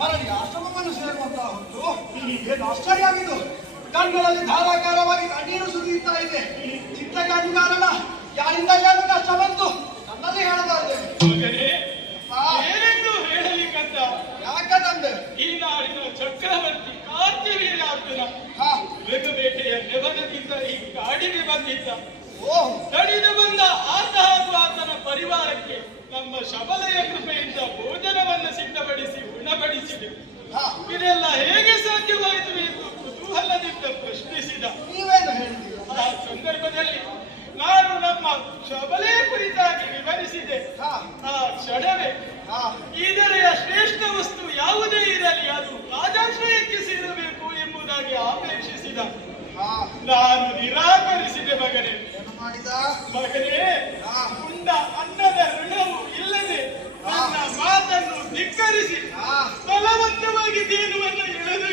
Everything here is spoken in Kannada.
ಮರಳಿ ಆಶ್ರಮವನ್ನು ಸೇರುವಂತಹ ಹೊತ್ತು ಏನು ಆಶ್ಚರ್ಯ ಆಗಿದ್ದು. ಕಣ್ಣುಗಳಲ್ಲಿ ಧಾರಾಕಾರವಾಗಿ ಕಣ್ಣೀರು ಸುರಿಯುತ್ತಾ ಇದೆ. ಚಿಂತೆಗೆ ಅದು ಕಾರಣ. ಯಾರಿಂದ ಏನು ಕಷ್ಟ ಬಂತು ನನ್ನಲ್ಲಿ ಹೇಳಬಾರ್ದೆ. ಏನೆಂದು ಹೇಳಲಿಕ್ಕಂತ ಯಾಕಂದ್ರೆ ಈ ನಾಡಿನ ಚಕ್ರವರ್ತಿ ಕಾರ್ತಿವೀರ್ಯಾರ್ಜುನ ಮೃಗಬೇಟೆಯ ನೆವನದಿಂದ ಈ ಕಾಡಿಗೆ ಬಂದಿದ್ದ. ತಡಿದು ಬಂದ ಆತ ಹಾಗೂ ಆತನ ಪರಿವಾರಕ್ಕೆ ನಮ್ಮ ಶಬಲೆಯ ಕೃಪೆಯಿಂದ ಭೋಜನವನ್ನು ಸಿದ್ಧಪಡಿಸಿ ಗುಣಪಡಿಸಿದೆ. ಇದೆಲ್ಲ ಹೇಗೆ ಸಾಧ್ಯವಾಯಿತು ಎಂದು ಕುತೂಹಲದಿಂದ ಪ್ರಶ್ನಿಸಿದ. ನೀವೇನು ಹೇಳಿದ್ದೀರಿ? ಆ ಸಂದರ್ಭದಲ್ಲಿ ನಾನು ನಮ್ಮ ಶಬಲೆಯ ಕುರಿತಾಗಿ ವಿವರಿಸಿದೆ. ಆ ಕ್ಷಣವೇ ಇದರೆಯ ಶ್ರೇಷ್ಠ ವಸ್ತು ಯಾವುದೇ ಇರಲಿ ಅದು ರಾಜಾಶ್ರಯಕ್ಕೆ ಸೇರಬೇಕು ಎಂಬುದಾಗಿ ಆಪೇಕ್ಷಿಸಿದ. ನಾನು ನಿರಾಕರಿಸಿದೆ. ಮಗನೇ ಉಂಡ ಅನ್ನದ ಋಣವು ಇಲ್ಲದೆ ನನ್ನ ಮಾತನ್ನು ಧಿಕ್ಕರಿಸಿ ಬಲವಂತವಾಗಿ ದೇನುವನ್ನು ಎಳೆದು